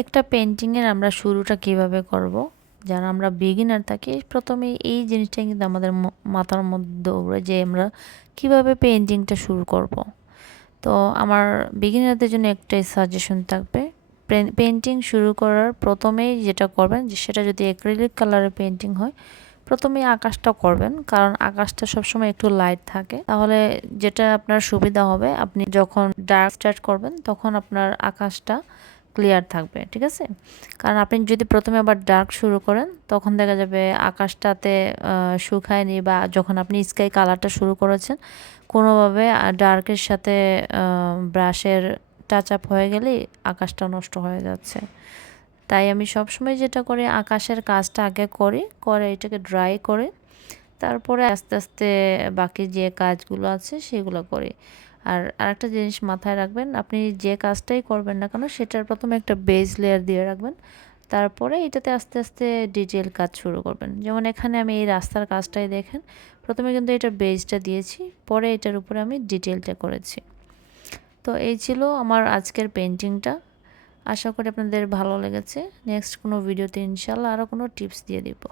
একটা পেন্টিংয়ের আমরা শুরুটা কিভাবে করব, যারা আমরা বিগিনার থাকি প্রথমে এই জিনিসটা কিন্তু আমাদের মাথার মধ্যে দৌড়ে যে আমরা কিভাবে পেন্টিংটা শুরু করব। তো আমার বিগিনারদের জন্য একটাই সাজেশন থাকবে, পেন্টিং শুরু করার প্রথমেই যেটা করবেন যে সেটা যদি অ্যাক্রিলিক কালারের পেন্টিং হয়, প্রথমেই আকাশটা করবেন, কারণ আকাশটা সবসময় একটু লাইট থাকে। তাহলে যেটা আপনার সুবিধা হবে, আপনি যখন ডার্ক স্টার্ট করবেন তখন আপনার আকাশটা ক্লিয়ার থাকবে, ঠিক আছে। কারণ আপনি যদি প্রথমে আবার ডার্ক শুরু করেন তখন দেখা যাবে আকাশটাতে শুকায়নি, বা যখন আপনি স্কাই কালারটা শুরু করেছেন কোনোভাবে ডার্কের সাথে ব্রাশের টাচ আপ হয়ে গেলেই আকাশটা নষ্ট হয়ে যাচ্ছে। তাই আমি সবসময় যেটা করি, আকাশের কাজটা আগে করি, করে এটাকে ড্রাই করে তারপরে আস্তে আস্তে বাকি যে কাজগুলো আছে সেগুলো করি। আর আরেকটা জিনিস মাথায় রাখবেন, আপনি যে কাজটাই করবেন না কেন সেটার প্রথমে একটা বেজ লেয়ার দিয়ে রাখবেন, তারপরে এটাতে আস্তে আস্তে ডিটেল কাজ শুরু করবেন। যেমন এখানে আমি এই রাস্তার কাজটাই দেখেন, প্রথমে কিন্তু এটার বেজটা দিয়েছি, পরে এটার উপরে আমি ডিটেলটা করেছি। তো এই ছিল আমার আজকের পেন্টিংটা। আশা করি আপনাদের ভালো লেগেছে। নেক্সট কোনো ভিডিওতে ইনশাল্লাহ আরও কোনো টিপস দিয়ে দিব।